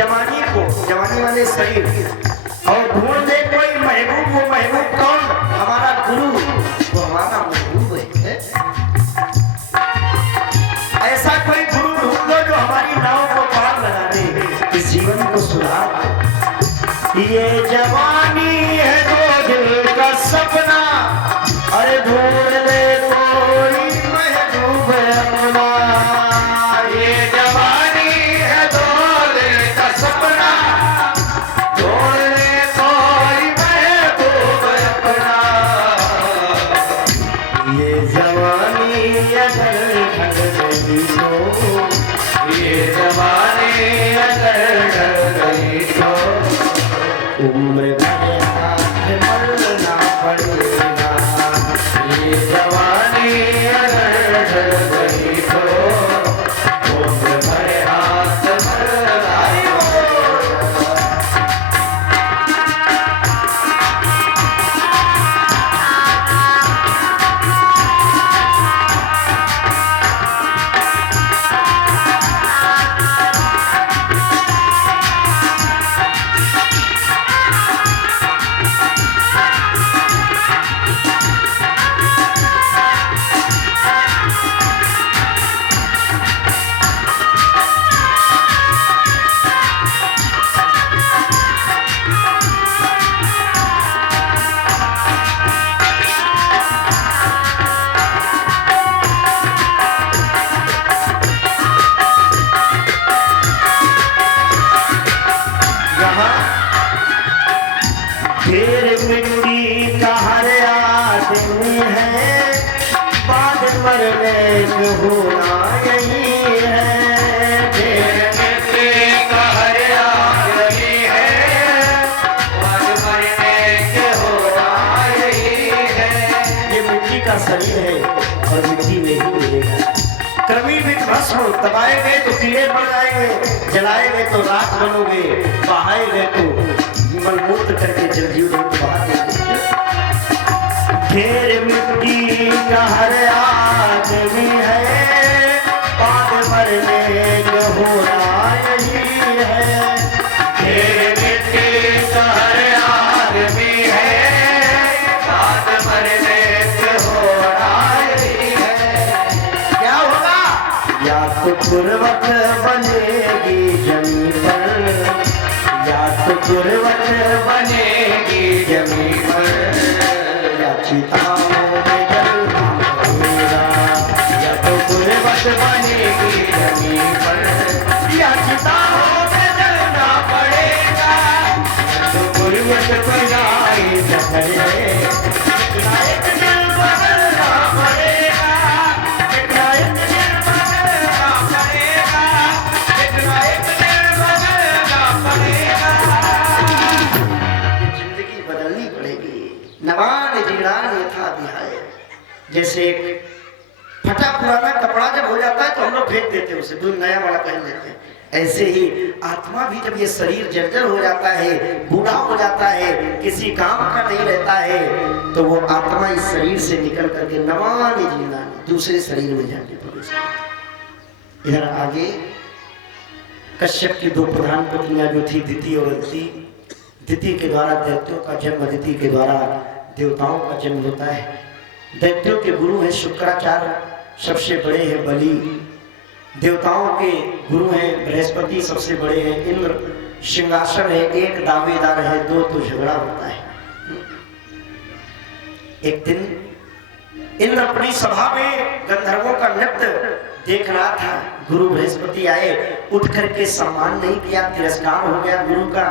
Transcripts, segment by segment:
जवानी को, जवानी वाले शरीर, और ढूंढ दे कोई महबूब, वो महबूब कौन? हमारा गुरु, वो हमारा महबूब है। ऐसा कोई गुरु ढूंढो जो हमारी नाव को पार लगा दे, इस जीवन को सुधार दे। ये जवानी है दो दिल का सपना, अरे ढूंढ ले कोई महबूब अपना। ये जवानी है दो दिल का सपना, ढूंढ ले कोई महबूब अपना। ये जवानी अगर ढल गई तो, ये जवानी अगर ढल गई तो उम्र भर हाथ मलना पड़ेगा। ये जवानी अगर ढल गई तो उम्र भर हाथ मलना पड़ेगा। ढेर मिट्टी का हर आदमी है, बाद मरने को होना यही है। ढेर मिट्टी का हर आदमी है, बाद मरने को होना यही है। ये मिट्टी का शरीर है और मिट्टी में ही मिलेगा। क्रमी भी भस्म, दबाए गए तो कीड़े पड़ जाएंगे, जलाए गए तो राख बनोगे, बहाए गए तो मलमूत्र करके जलजीव को बहा देंगे। ढेर मिट्टी का हर आदमी है, बाद मरने को होना यही है। ढेर मिट्टी का हर आदमी है, बाद मरने को होना यही है। क्या होगा? या तो पूर्वक बनेगी जमीन पर, या तो पूर्वक बनेगी जमीन पर, या चिताओं में जलना पड़ेगा। या तो पूर्वक बनेगी जमीन पर, या चिताओं में जलना पड़ेगा। या तो पूर्वक बनाई जहर है, एक दिल बदलना पड़ेगा, एक दिल बदलना पड़ेगा, एक दिल बदलना पड़ेगा। जिंदगी बदलनी पड़ेगी। नवान जीर्णान यथा विहाय, जैसे एक फटा पुराना कपड़ा जब हो जाता है तो हम लोग फेंक देते हैं उसे, दूर नया वाला पहन लेते हैं। ऐसे ही आत्मा भी जब ये शरीर जर्जर हो जाता है, बूढ़ा हो जाता है, किसी काम का नहीं रहता है, तो वो आत्मा इस शरीर से निकल करके नवान जीर्णान दूसरे शरीर में जाके प्रवेश करती। इधर आगे कश्यप की दो प्रधान पत्नियां जो थी, दिति और अदिति। दिति के द्वारा दैत्यों का जन्म, अदिति के द्वारा देवताओं का जन्म होता है। दैत्यों के गुरु हैं शुक्राचार्य, सबसे बड़े हैं बलि। देवताओं के गुरु हैं बृहस्पति, सबसे बड़े हैं इंद्र। सिंहासन है, एक दावेदार है, दो तो झगड़ा होता है। एक दिन इंद्र अपनी सभा में गंधर्वों का नृत्य देख रहा था। गुरु बृहस्पति आए, उठ करके सम्मान नहीं किया, तिरस्कार हो गया गुरु का,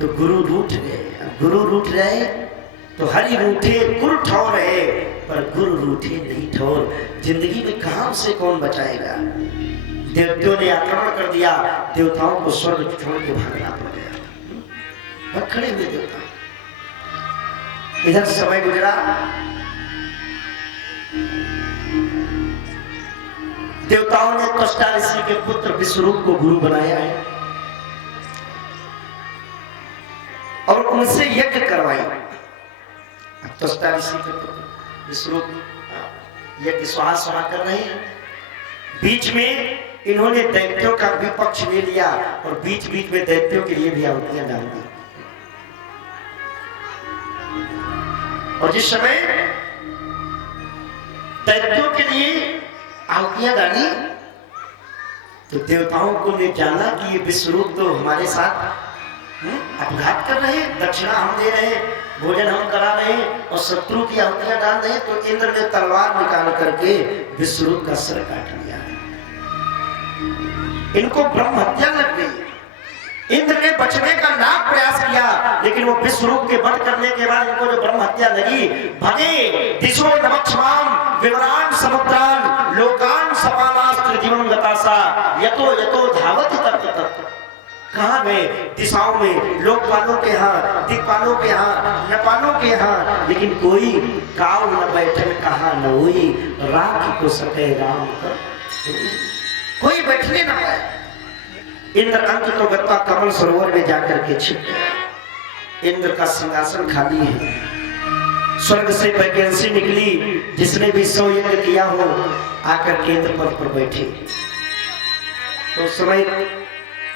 तो गुरु रूठ गए। गुरु रूठ रहे तो हरि रूठे कुल ठौर रहे, पर गुरु रूठे नहीं ठौर। जिंदगी में कहां से कौन बचाएगा? देवताओं ने आक्रमण कर दिया, देवताओं को स्वर्ग छोड़ के भागना पड़ गया। खड़े हुए देवता, इधर समय गुजरा। देवताओं ने त्वष्टा ऋषि के पुत्र विश्वरूप को गुरु बनाया है और उनसे यज्ञ करवाई। त्वष्टा ऋषि के पुत्र विश्वरूप यज्ञ स्वाहा स्वाहा कर रहे हैं। बीच में इन्होंने दैत्यों का भी पक्ष ले लिया और बीच बीच में दैत्यों के लिए भी आहुतियां डाल दी। और जिस समय दैत्यों के लिए आहुतियां डाली तो देवताओं को ने जाना कि ये विश्वरूप तो हमारे साथ अपघात कर रहे हैं, दक्षिणा हम दे रहे हैं, भोजन हम करा रहे हैं और शत्रु की आहुतियां डाल रहे हैं। तो इंद्र ने तलवार निकाल करके विश्वरूप का सिर काट लिया। इनको ब्रह्म हत्या लग गई। इंद्र ने बचने का लाख प्रयास किया, लेकिन वो विश्वरूप के वध करने के बाद इनको जो ब्रह्म हत्या लगी, भगे दिशो नमक्षमाम विवरान समुद्रान लोकान सपालास्त्र जीवन गतासा यतो यतो धावति तत् तत्। कहाँ गए? दिशाओं में, लोकपालों के यहाँ, दिक्पालों के यहाँ, नेपालों के यहाँ, लेकिन कोई काव न बैठे कहा न हुई राख को सके राम कर, कोई बैठने न पाए। इंद्र अंत तो गत्ता कमल सरोवर में जाकर के छिप गया। इंद्र का सिंहासन खाली है। स्वर्ग से वैकेंसी निकली, जिसने भी 100 यज्ञ किया हो आकर केंद्र पद पर बैठे। तो उस समय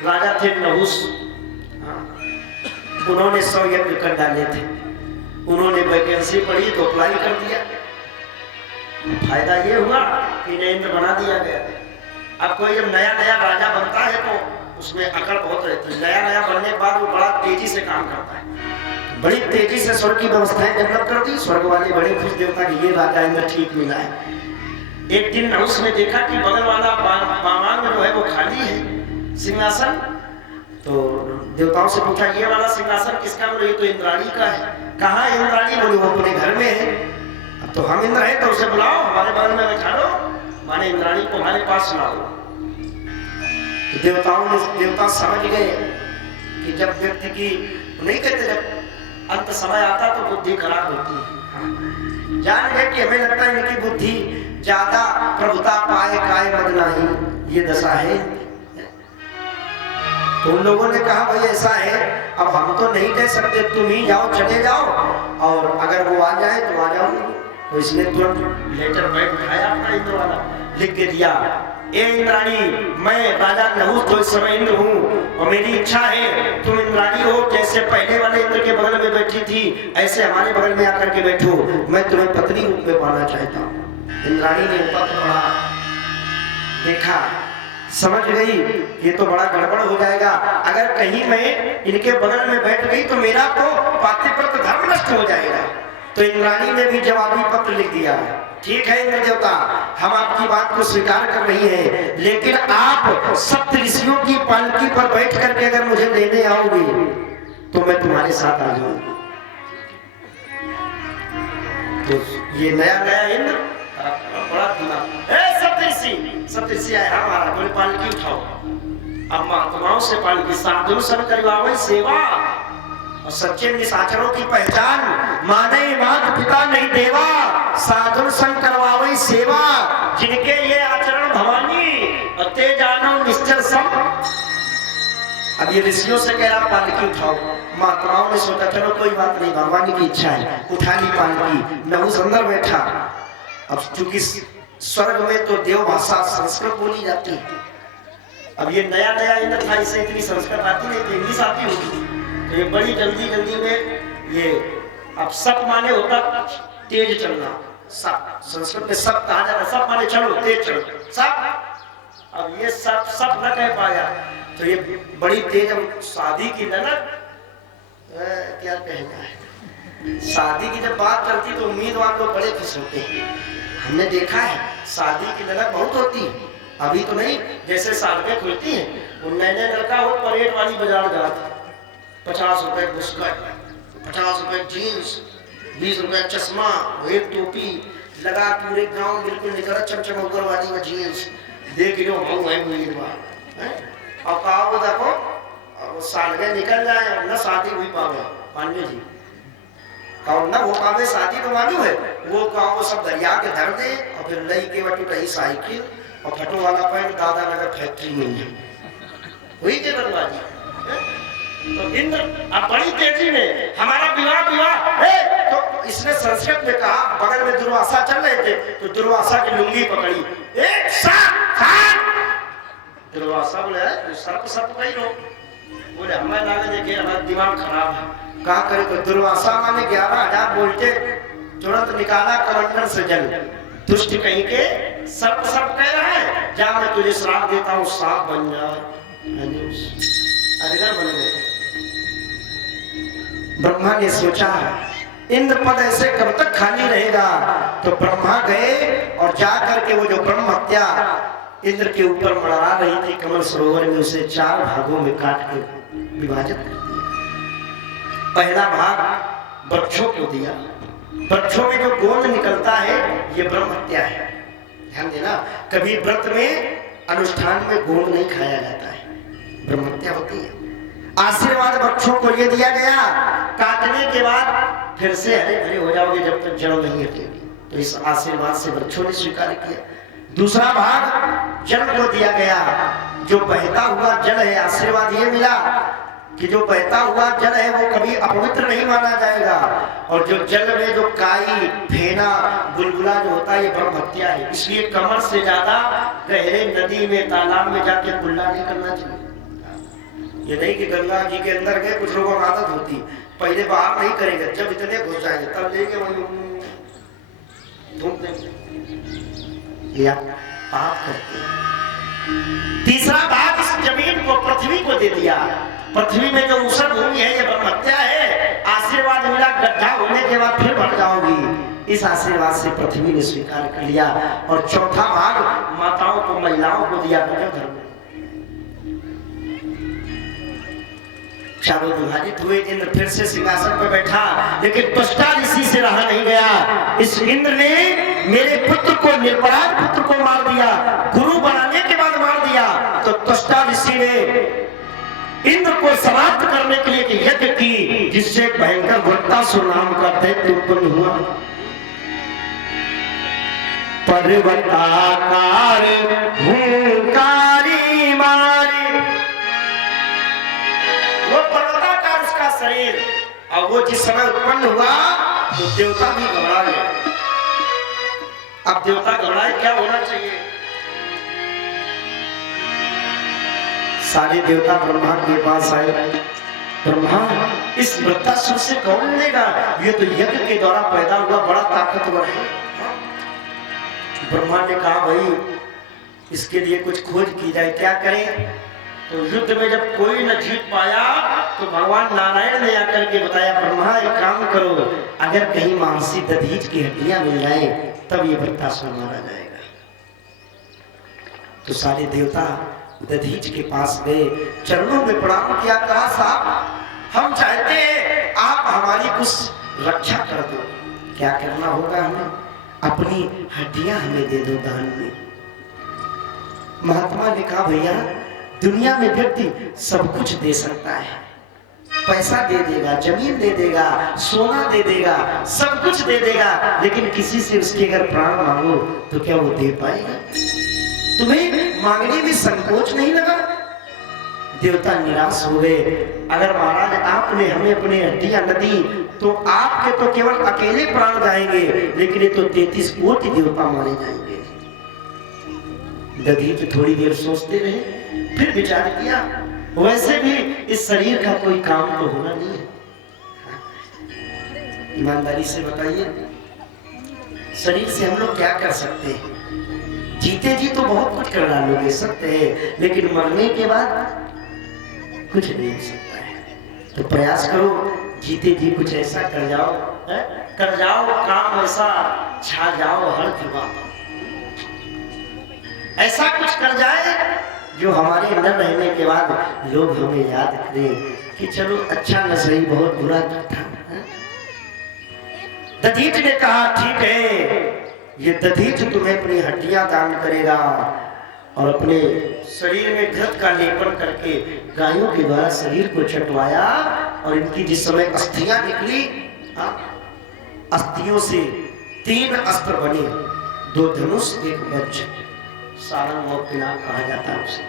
राजा थे नहुस, उन्होंने 100 यज्ञ कर डाले थे। उन्होंने वैकेंसी पढ़ी तो अप्लाई कर दिया। फायदा ये हुआ कि इंद्र बना दिया गया। अब कोई जब नया नया राजा बनता है तो उसमें अकड़ बहुत रहती है। नया नया बनने के बाद वो बड़ा तेजी से काम करता है, बड़ी तेजी से स्वर्ग की व्यवस्थाएं डेवलप कर दी। स्वर्ग वाले बड़े खुश देवता कि ये राजा इंद्र ठीक मिला है। एक दिन नहुस ने देखा कि बगल वाला बामान में जो है वो खाली है सिंहासन। तो देवताओं से पूछा ये वाला सिंहासन किसका? बोले ये तो इंद्राणी का है। कहाँ है इंद्राणी? बोले वो अपने घर में है। अब तो हम इंद्र हैं तो उसे बुलाओ, हमारे बगल में बैठा लो, माने इंद्राणी को हमारे पास लाओ। तो देवता समझ गए कि जब व्यक्ति की नहीं कहते, जब अंत समय आता तो बुद्धि खराब होती है। जान गए कि हमें लगता है इनकी बुद्धि ज्यादा प्रभुता पाए काय मद नहीं, ये दशा है। तो उन लोगों ने कहा भाई ऐसा है, अब हम तो नहीं कह सकते, तुम ही जाओ, चले जाओ, और अगर वो आ जाए तो आ जाओ। तो इसने तुरंत लेटर पैड उठाया अपना इंद्र वाला, लिख के दिया, ए इंद्राणी, मैं राजा नहुस तो इस समय इंद्र हूँ और मेरी इच्छा है तुम इंद्राणी हो, जैसे पहले वाले इंद्र के बगल में बैठी थी ऐसे हमारे बगल में आकर के बैठो, मैं तुम्हें पत्नी रूप में पाना चाहता हूँ। इंद्राणी ने पत्र पढ़ा, देखा, समझ गई ये तो बड़ा गड़बड़ हो जाएगा। अगर कहीं मैं इनके बगल में बैठ गई तो मेरा तो पातिव्रत धर्म नष्ट हो जाएगा। तो इंद्राणी ने भी जवाबी पत्र लिख दिया, ठीक है इंद्र देवता, हम आपकी बात को स्वीकार कर रही हैं, लेकिन आप सप्त ऋषियों की पालकी पर बैठ करके अगर मुझे लेने आओगे तो मैं तुम्हारे साथ आ जाऊंगी। तो ये नया नया इंद्र बड़ा दिमाग, सप्तऋषि आए हमारा, बोले पालकी उठाओ। अब महात्माओं से पालकी, साधु सन करवावे सेवा, और सच्चे निशाचरों की पहचान, माने मात पिता नहीं देवा, साधु सन करवावे सेवा, जिनके ये आचरण भवानी और ते जानो निश्चल सब। अब ये ऋषियों से कह रहा पालकी उठाओ। महात्माओं ने सोचा चलो कोई बात नहीं, भगवान की इच्छा है, उठा ली पालकी। नहुस अंदर बैठा। अब चूंकि स्वर्ग में तो देव भाषा संस्कृत बोली जाती है, अब ये नया नया इंद्र था, इसे इतनी संस्कृत आती नहीं, इंग्लिश आती होगी, तो ये बड़ी जल्दी जल्दी में ये, अब सप माने होता तेज चलना, सप संस्कृत में सप कहा जाता, सप माने चलो, तेज चलो, सप। अब ये सप न कह पाया तो ये बड़ी तेज। अब शादी की ननद क्या कहना है, शादी की जब बात करती तो उम्मीदवार लोग बड़े खुश होते हैं। हमने देखा है शादी की ननद बहुत होती है, अभी तो नहीं, जैसे साड़कें खुलती हैं, वो नए नए लड़का हो परेड वाली बाजार जाता, 50 रुपए बुस्कट, 50 रुपए जीन्स, 20 रुपए चश्मा, एक टोपी लगा, पूरे गांव बिल्कुल निकल चमचम ऊपर वाली में जीन्स, देख लो हम वही उम्मीदवार। और कहा वो देखो साल में निकल जाए और न शादी हुई पावे, पांडे जी कहो ना वो पावे शादी तो मालूम है, वो गाँव सब दरिया के धर दे और फिर लई के बटू रही साइकिल और फटो वाला पैंट दादा नगर फैक्ट्री में है, हुई के दरवाजी। तो इंद्र अब बड़ी तेजी में हमारा विवाह, तो इसने संस्कृत में कहा, बगल में दुर्वासा चल रहे थे तो दुर्वासा की लुंगी पकड़ी, एक साथ दुर्वासा बोले तो सर्प सर्प कही लो, बोले हमें लागे देखे हमारा दिमाग खराब है, कहा करे तो दुर्वासा माने 11,000 बोलते तुरंत निकाला कमंडल से जल, दुष्ट कहीं के सर्प सर्प कह रहा है, जा मैं तुझे श्राप देता हूँ, सांप बन जा, अजगर बन गए। ब्रह्मा ने सोचा इंद्र पद ऐसे कब तक खाली रहेगा, तो ब्रह्मा गए और जाकर के वो जो ब्रह्म हत्या इंद्र के ऊपर मड़ा रही थी कमल सरोवर में, उसे 4 भागों में काट के विभाजित कर दिया। पहला भाग वृक्षों को दिया, वृक्षों में जो गोंद निकलता है ये ब्रह्म हत्या है, ध्यान देना। कभी व्रत में अनुष्ठान में गोंद नहीं खाया जाता है, ब्रह्म हत्या होती है। आशीर्वाद वृक्षों को ये दिया गया, काटने के बाद फिर से हरे भरे हो जाओगे जब तक जड़ नहीं हटेगी, तो इस आशीर्वाद से वृक्षों ने स्वीकार किया। दूसरा भाग जल को दिया गया, जो बहता हुआ जल है, आशीर्वाद ये मिला कि जो बहता हुआ जल है वो कभी अपवित्र नहीं माना जाएगा, और जो जल में जो काई फेना बुलबुला जो होता है ये ब्रह्म हत्या है, इसलिए कमर से ज्यादा गहरे नदी में तालाब में जाके कुल्ला नहीं करना चाहिए। ये नहीं कि गंगा जी के अंदर गए, कुछ लोगों को आदत होती पहले बाहर नहीं करेंगे, जब इतने घुस जाएंगे तब लेके वही धूप देंगे या पाप करते। तीसरा भाग इस जमीन को पृथ्वी को दे दिया, पृथ्वी में जो ऊसर भूमि है ये ब्रह्म हत्या है, आशीर्वाद मिला गड्ढा होने के बाद फिर बढ़ जाओगी, इस आशीर्वाद से पृथ्वी ने स्वीकार कर लिया। और चौथा भाग माताओं को महिलाओं को दिया धर्म, चारों विभाजित हुए। इंद्र फिर से सिंहासन पर बैठा, लेकिन त्वष्टा ऋषि से रहा नहीं गया। इस इंद्र ने मेरे पुत्र को, निर्पराध पुत्र को मार दिया, गुरु बनाने के बाद मार दिया। तो त्वष्टा ऋषि ने इंद्र को समाप्त करने के लिए यज्ञ की, जिससे भयंकर वृत्तासुर नाम का दैत्य उत्पन्न हुआ। पर्वताकार हुंकारी मारी, वो पर्वताकार उसका शरीर, और वो जिस समय उत्पन्न हुआ तो देवता भी घबरा गए। अब देवता घबराए, क्या होना चाहिए? सारे देवता ब्रह्मा के पास आए, ब्रह्मा इस वृत्तासुर से कौन लेगा, ये तो यज्ञ के द्वारा पैदा हुआ बड़ा ताकतवर है। ब्रह्मा ने कहा भाई इसके लिए कुछ खोज की जाए, क्या करें? तो युद्ध में जब कोई न जीत पाया तो भगवान नारायण ने आकर के बताया, ब्रह्मा एक काम करो, अगर कहीं महर्षि दधीच की हड्डियां मिल जाए तब ये वृत्तासुर मारा जाएगा। तो सारे देवता दधीच के पास गए, चरणों में प्रणाम किया, कहा साहब हम चाहते हैं आप हमारी कुछ रक्षा कर दो। क्या करना होगा हमें? अपनी हड्डियां हमें दे दो दान में। महात्मा ने कहा भैया दुनिया में व्यक्ति सब कुछ दे सकता है, पैसा दे देगा, जमीन दे देगा, सोना दे देगा, सब कुछ दे देगा, लेकिन किसी से उसके अगर प्राण मांगो तो क्या वो दे पाएगा? तुम्हें मांगने में संकोच नहीं लगा? देवता निराश हो गए, अगर महाराज आपने हमें अपनी हड्डियां न दी तो आपके तो केवल अकेले प्राण जाएंगे, लेकिन ये तो 33 कोटि देवता मारे जाएंगे। दधीच थोड़ी देर सोचते रहे, फिर विचार किया वैसे भी इस शरीर का कोई काम तो होना नहीं है। ईमानदारी से बताइए शरीर से हम लोग क्या कर सकते हैं? जीते जी तो बहुत कुछ कर डालोगे सकते हैं, लेकिन मरने के बाद कुछ नहीं हो सकता है। तो प्रयास करो जीते जी कुछ ऐसा कर जाओ, कर जाओ काम ऐसा छा जाओ हर जुबान, ऐसा कुछ कर जाए जो हमारे अंदर रहने के बाद लोग हमें याद करें कि चलो अच्छा न सही बहुत बुरा था। दधीच ने कहा ठीक है, ये दधीच तुम्हें अपनी हड्डियां दान करेगा, और अपने शरीर में घृत का लेपन करके गायों के द्वारा शरीर को चटवाया, और इनकी जिस समय अस्थियां निकली, अस्थियों से 3 अस्त्र बने, 2 धनुष 1 वज्र, सारंग और पिनाक कहा जाता है उसे।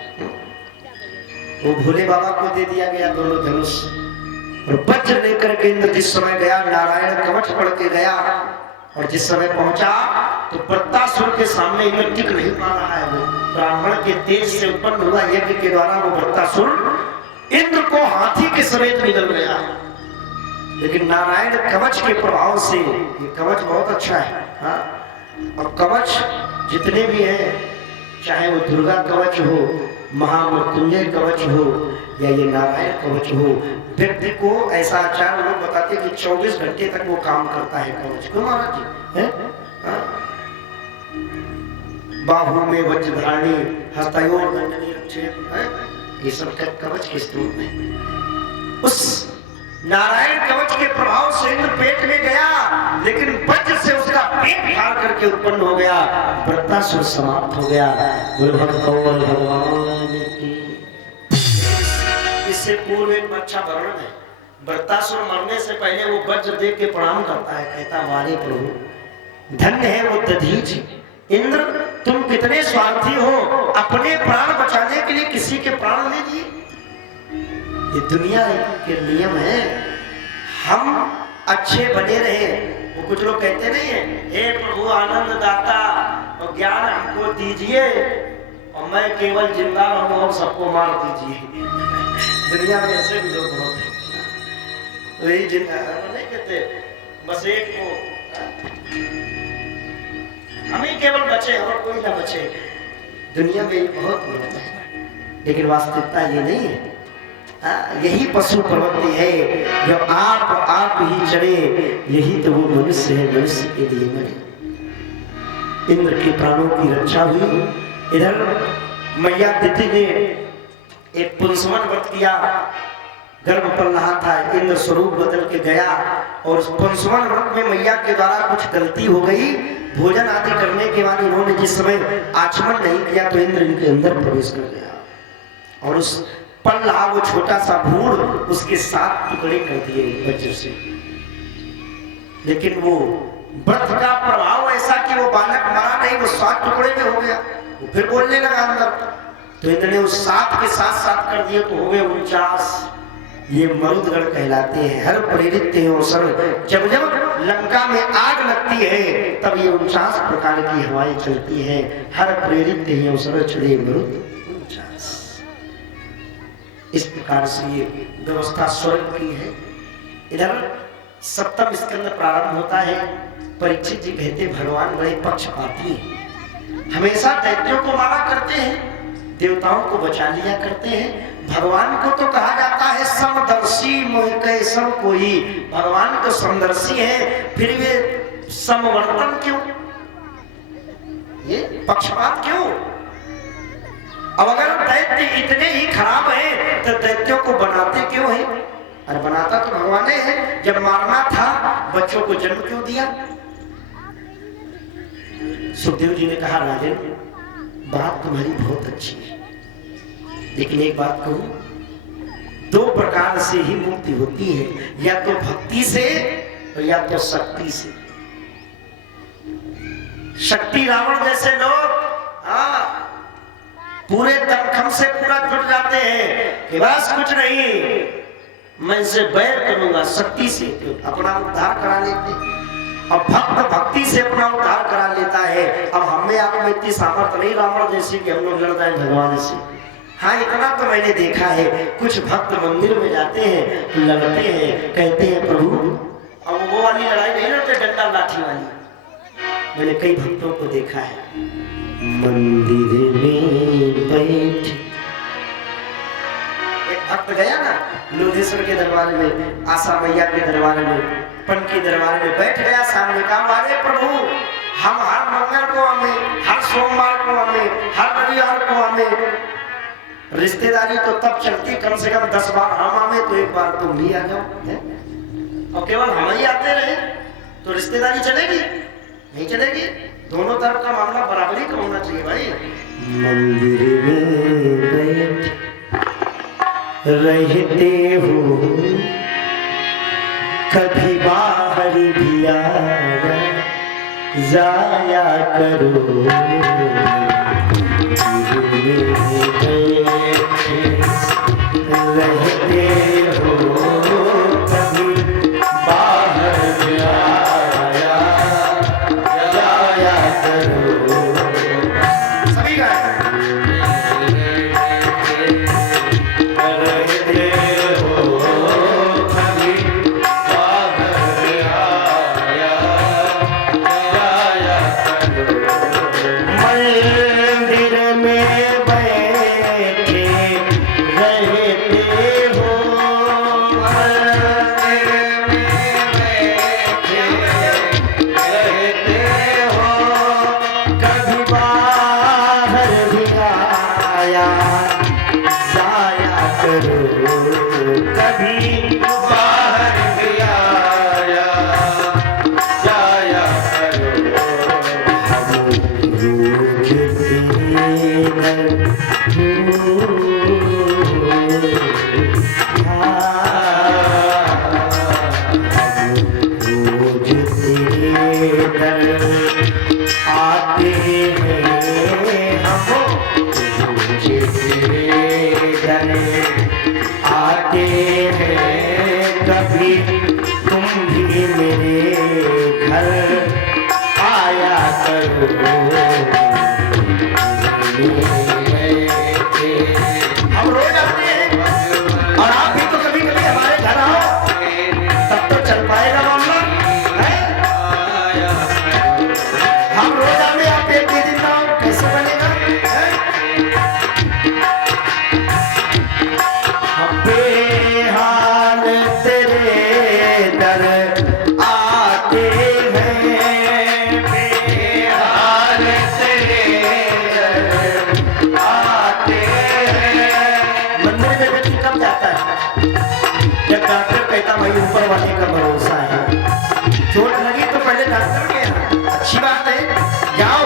वो भोले बाबा को दे दिया गया दोनों धनुष, और वज्र लेकर के इंद्र जिस समय गया, नारायण कवच पढ़ के गया, और जिस समय पहुंचा तो वृत्तासुर के सामने इंद्र टिक नहीं पा रहा है। वो ब्राह्मण के तेज से उत्पन्न हुआ यज्ञ के द्वारा वो वृत्तासुर इंद्र को हाथी के समेत निकल गया। लेकिन नारायण कवच के प्रभाव से, ये कवच बहुत अच्छा है, हाँ, और कवच जितने भी हैं, चाहे वो दुर्गा कवच हो, महामृत्युंजय कवच हो, या ये नारायण कवच हो, व्यक्ति को ऐसा आचार्य लोग बताते हैं कि 24 घंटे तक वो काम करता है कवच। क्यों महाराज जी? बाहु में वज्रधारणी, हस्तयोर दंडनी रक्षेत, ये सब कवच के स्त्रोत में। उस नारायण कवच के प्रभाव से इंद्र पेट में गया, लेकिन वज्र से उसका पेट फाड़ करके उत्पन्न हो गया, वृत्तासुर समाप्त हो गया। भगवान की इससे पूर्व एक अच्छा वर्णन है। वृत्तासुर मरने से पहले वो वज्र देख के प्रणाम करता है, कहता वारे प्रभु धन्य है वो दधीच इंद्र, तुम कितने स्वार्थी हो, अपने प्राण बचाने के लिए किसी के प्राण ले दिए। ये दुनिया के नियम है, हम अच्छे बने रहे। वो कुछ लोग कहते नहीं है, हे प्रभु आनंद दाता और ज्ञान हमको दीजिए और मैं केवल जिंदा रहूं और सबको मार दीजिए। दुनिया में ऐसे भी लोग बहुत हैं, वही जिंदा नहीं कहते, बस एक को हम ही केवल बचे और कोई ना बचे। दुनिया में बहुत लोग हैं, लेकिन वास्तविकता ये नहीं है। यही पशु प्रवृत्ति है, जो आप ही चले, यही तो वो मनुष्य है, मनुष्य के लिए मरे। इंद्र के प्राणों की रक्षा हुई। इधर मैया दिति ने एक पुंसवन व्रत किया, गर्भ पर रहा था, इंद्र स्वरूप बदल के गया और उस पुंसवन व्रत में मैया के द्वारा कुछ गलती हो गई। भोजन आदि करने के बाद इन्होंने जिस समय आचमन नहीं किया तो इंद्र इनके अंदर प्रवेश कर गया और उस पल रहा वो छोटा सा भूर, उसके 7 टुकड़े कर दिए वज्र से। लेकिन वो व्रत का प्रभाव ऐसा कि वो बालक मरा नहीं, वो 7 टुकड़े में हो गया। वो फिर बोलने लगा अंदर, तो इंद्र ने उस 7 के साथ 7 कर दिए तो हो गए 49। ये मरुदगण कहलाते हैं। हर प्रेरित जब जब लंका में आग लगती है तब ये 49 प्रकार की हवाएं चलती हैं। हर प्रेरित चढ़े मरुद 49। इस प्रकार से ये व्यवस्था स्वर्ग की है। इधर 7वां स्कंद प्रारंभ होता है। परीक्षित जी कहते भगवान बड़े पक्षपाती हैं, हमेशा दैत्यों को मारा करते हैं, देवताओं को बचा लिया करते हैं। भगवान को तो कहा जाता है समदर्शी मोह के सब कोई, भगवान तो समदर्शी है, फिर वे समवर्तन क्यों, ये पक्षपात क्यों? अब अगर दैत्य इतने ही खराब है तो दैत्यों को बनाते क्यों है? अरे बनाता तो भगवान है। जब मारना था बच्चों को जन्म क्यों दिया? सुखदेव जी ने कहा राजन बात तुम्हारी बहुत अच्छी है, लेकिन एक बात कहूं, 2 प्रकार से ही मुक्ति होती है, या तो भक्ति से और या तो शक्ति से। शक्ति रावण जैसे लोग पूरे दमखम से पूरा जुट जाते हैं कि बस कुछ नहीं, मैं इसे बैर करूंगा। शक्ति से अपना उद्धार करा लेते, और भक्त भक्ति से अपना उद्धार करा लेता है। अब हमें आप में इतनी सामर्थ्य नहीं रावण जैसी कि हम लोग लड़ जाए भगवान से। हाँ इतना तो मैंने देखा है, कुछ भक्त मंदिर में जाते हैं, लड़ते हैं, कहते हैं प्रभु, अब वो वाली लड़ाई नहीं लड़ते डंडा लाठी वाली। मैंने कई भक्तों को देखा है मंदिर में बैठ, एक भक्त गया ना लोधेश्वर के दरबार में, आशा मैया के दरबार में, पन के दरबार में बैठ गया, सामने कहा अरे प्रभु हम हर मंगल को हमें, हर सोमवार को हमें, हर रविवार को हमें, रिश्तेदारी तो तब चलती कम से कम 10 बार हम आवे तो एक बार तुम भी आ जाओ है? और केवल हम ही आते रहे तो रिश्तेदारी चलेगी? नहीं चलेगी। दोनों तरफ का मामला बराबरी का होना चाहिए भाई। मंदिर में बैठ रहते हो, कभी बाहर भी आया जाया करो, रहते हो कभी बाहर भी आया जाया करो। सभी गाए वाले का भरोसा है। चोट लगी तो पहले डॉक्टर के यहाँ, अच्छी बात है, जाओ,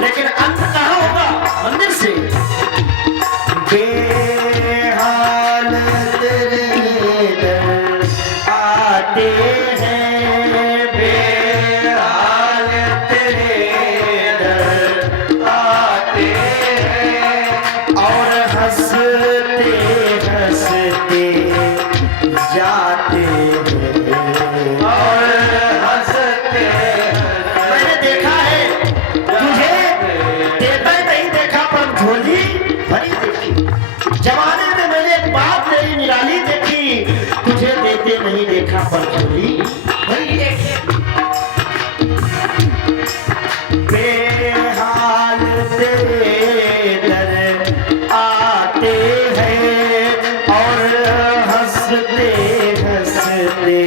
लेकिन अंत कहाँ होगा? मंदिर से। बेहाल तेरे दर आते हैं, बेहाल तेरे दर आते हैं, और हंसते हंसते जाते हैं, और हंसते। मैंने देखा है तुझे देता ही नहीं देखा, पर झोली भरी देखी। जमाने में मैंने एक बात तेरी निराली देखी, तुझे देते नहीं देखा, पर झोली भरी देखी। बेहाल तेरे दर आते हैं, और हंसते हंसते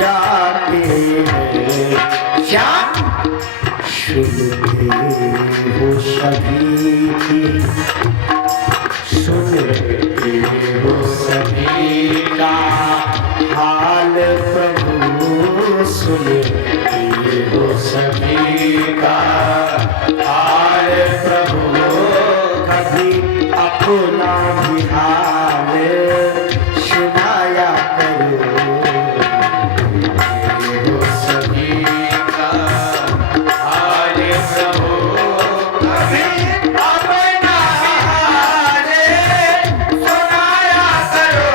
जाते हैं। क्या सुनते हो सभी की, सुनते हो सभी का हाल प्रभु, सुनते हो सभी का हाल प्रभु, कभी अपना भी हाल सुनाया करो। सुनते हो सभी का हाल प्रभु, कभी अपना हाल सुनाया करो।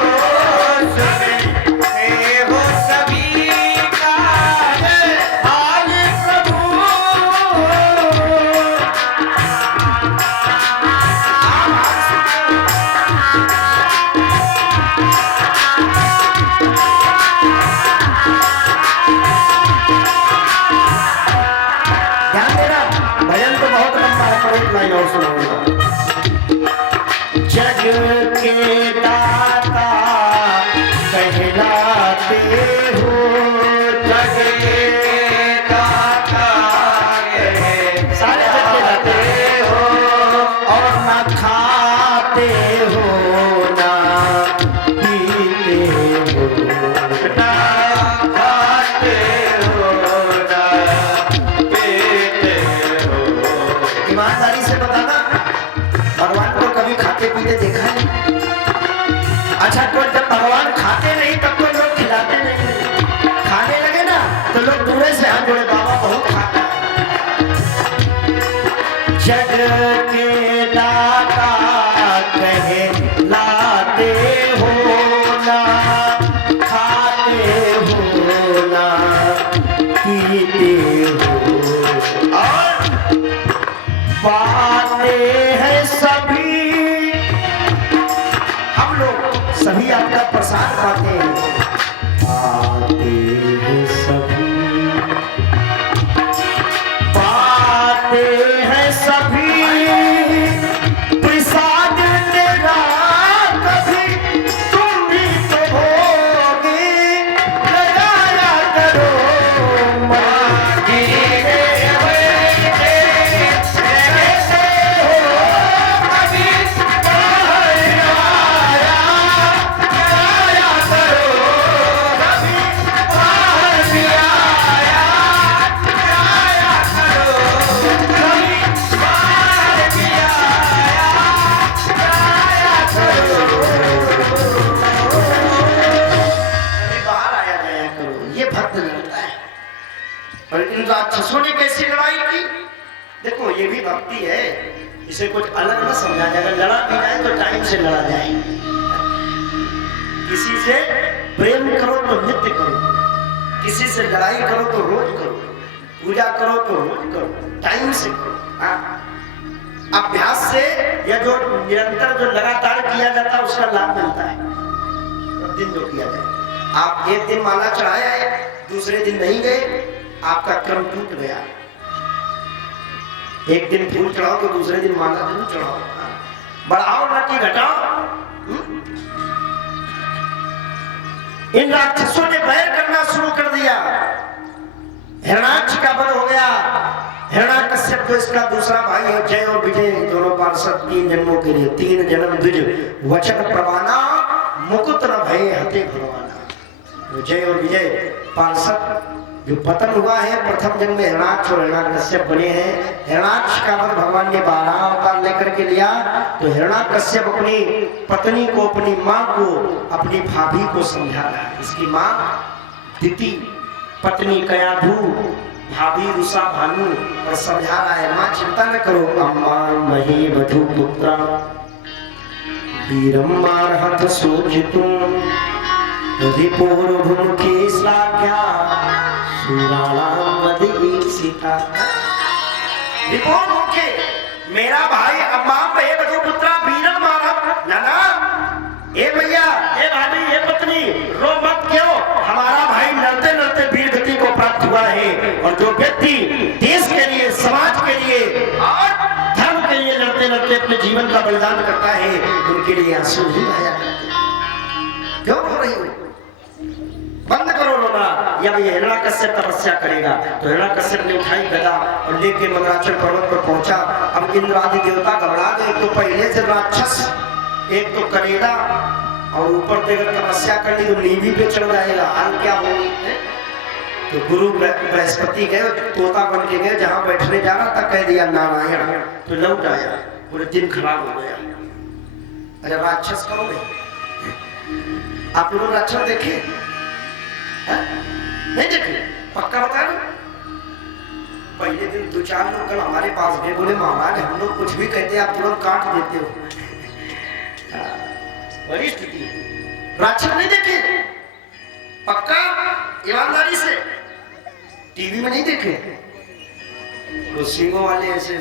सुनते हो सभी का हाल प्रभु। ध्यान देना, भजन तो बहुत लंबा है, पर एक लाइन और सुनाऊंगा। जग के दाता कहलाते हो, जग के दाता सारे जग के दाते हो, और ना खाते हो ना पीते हो, ना खाते हो ना पीते हो। ईमानदारी से बताना, भगवान को कभी खाते पीते देखा है? अच्छा, कोई जब भगवान खाते नहीं तब कोई लोग खिलाते नहीं, खाने लगे ना तो लोग दूर से हाथ जोड़े, बाबा बहुत खाता है। जग के दाता कहलाते हो, ना खाते हो ना पीते हो, और पाते हैं सभी। हम लोग सभी आपका प्रसाद पाते हैं, पाते हैं सभी, पाते हैं सभी प्रसाद तेरा, कभी तुम भी तो होगे लगाया करो। मांगी और इन राक्षसों ने कैसी लड़ाई की? देखो ये भी भक्ति है, इसे कुछ अलग न समझा जाए। अगर लड़ा भी जाए तो टाइम से लड़ा जाए। किसी से प्रेम करो तो नित्य करो, किसी से लड़ाई करो तो रोज करो, पूजा करो तो रोज करो, टाइम से करो। अभ्यास से या जो निरंतर जो लगातार किया जाता है उसका लाभ मिलता है। प्रतिदिन जो किया जाए, आप एक दिन माला चढ़ाया है, दूसरे दिन नहीं गए, आपका क्रम टूट गया। एक दिन फूल चढ़ाओ तो दूसरे दिन माला जरूर चढ़ाओ, बढ़ाओ ना कि घटाओ। इन राक्षसों ने बैर करना शुरू कर दिया। हिरणाक्ष का वध हो गया। हिरण्याकश्यप जो इसका दूसरा भाई है, जय और विजय दोनों पार्षद 3 जन्मों के लिए 3 जन्म द्विज वचन प्रवाना, मुकुट न भय हते भगवाना। जय और विजय पार्षद जो पतन हुआ है प्रथम जन्म में हिरणाक्ष और हिरण्याकश्यप बने हैं। हिरणाक्ष का वध भगवान ने 12 अवतार लेकर के लिया। तो हिरण्याकश्यप अपनी पत्नी को, अपनी माँ को, अपनी भाभी को समझा रहा है। इसकी माँ दिति, पत्नी कयाधु, भाभी रुषा भानु, और समझा रहा है माँ चिंता न करो, अम्मा मही वधु पुत्र वीरम मारहत सोचितुम रिपोर्भुमुखी श्लाघ्या सीता। रिपोर्भुमुखी मेरा भाई अम्मा मही वधु पुत्र वीरम मारहत, नाना ए भैया, ए भाभी, ए पत्नी, रो मत क्यों, हमारा भाई लड़ते लड़ते वीर गति को प्राप्त हुआ है। और जो व्यक्ति देश के लिए, समाज के लिए और धर्म के लिए लड़ते लड़ते अपने जीवन का बलिदान करता है, उनके लिए आंसू नहीं आया करते। क्यों रो रही हो? बंद करो रोना। या ये हिरण्याकश्यप तपस्या करेगा। तो हिरण्याकश्यप ने उठाई गदा और लेके मंदराचल पर्वत पर पहुंचा। अब इंद्र आदि देवता घबरा गए। तो पहले से राक्षस एक तो करेगा और ऊपर देकर तपस्या करनी तो नीवी पे चढ़ जाएगा, हाल क्या होगी। तो गुरु बृहस्पति गए, तोता बन के गए, जहां बैठने जा रहा था कह दिया नारायण, तो लौट आया। पूरे दिन खराब हो गया। अरे राक्षस कौन है? आप लोग राक्षस देखे? नहीं देखे? पक्का बता रहे? पहले दिन 2-4 लोग कल हमारे पास गए, बोले महाराज हम लोग कुछ भी कहते हैं आप तुरंत काट देते हो। बड़ी स्थिति। राक्षस नहीं देखे? पक्का ईमानदारी से? टीवी में नहीं देखे? वो सिंहों वाले ऐसे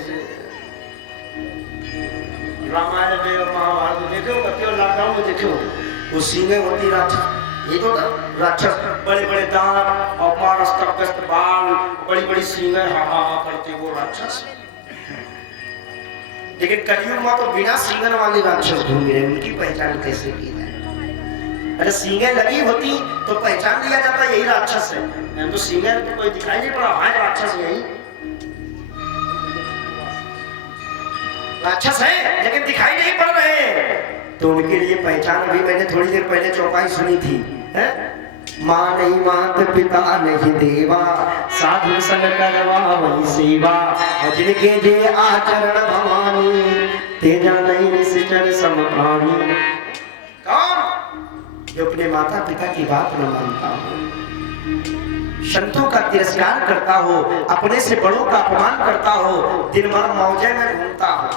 रामायण देव महाभारत देखे हो, कभी लॉकडाउन में देखे हो? वो सिंह होती राक्षस, ये तो राक्षस, बड़े बड़े दांत और पारस्त बाल, बड़ी बड़ी सींग, हा हा हा करते वो राक्षस। लेकिन कलयुग में तो बिना सींगन वाले राक्षस घूम रहे, उनकी पहचान कैसे की जाए? अरे सींगें लगी होती तो पहचान लिया जाता यही राक्षस है। तो सींगें तो कोई दिखाई नहीं पड़ा, हाँ राक्षस यही राक्षस है, लेकिन दिखाई नहीं पड़ रहे। तो उनके लिए पहचान भी मैंने थोड़ी देर पहले चौपाई सुनी थी, है? माँ नहीं मात पिता नहीं देवा, साधु संग करवा वही सेवा, जिनके जे आचरण भवानी, तेजा नहीं निश्चर समप्राणी। कौन? जो अपने माता पिता की बात न मानता हो, संतों का तिरस्कार करता हो, अपने से बड़ों का अपमान करता हो, दिन भर मौजे में घूमता हो,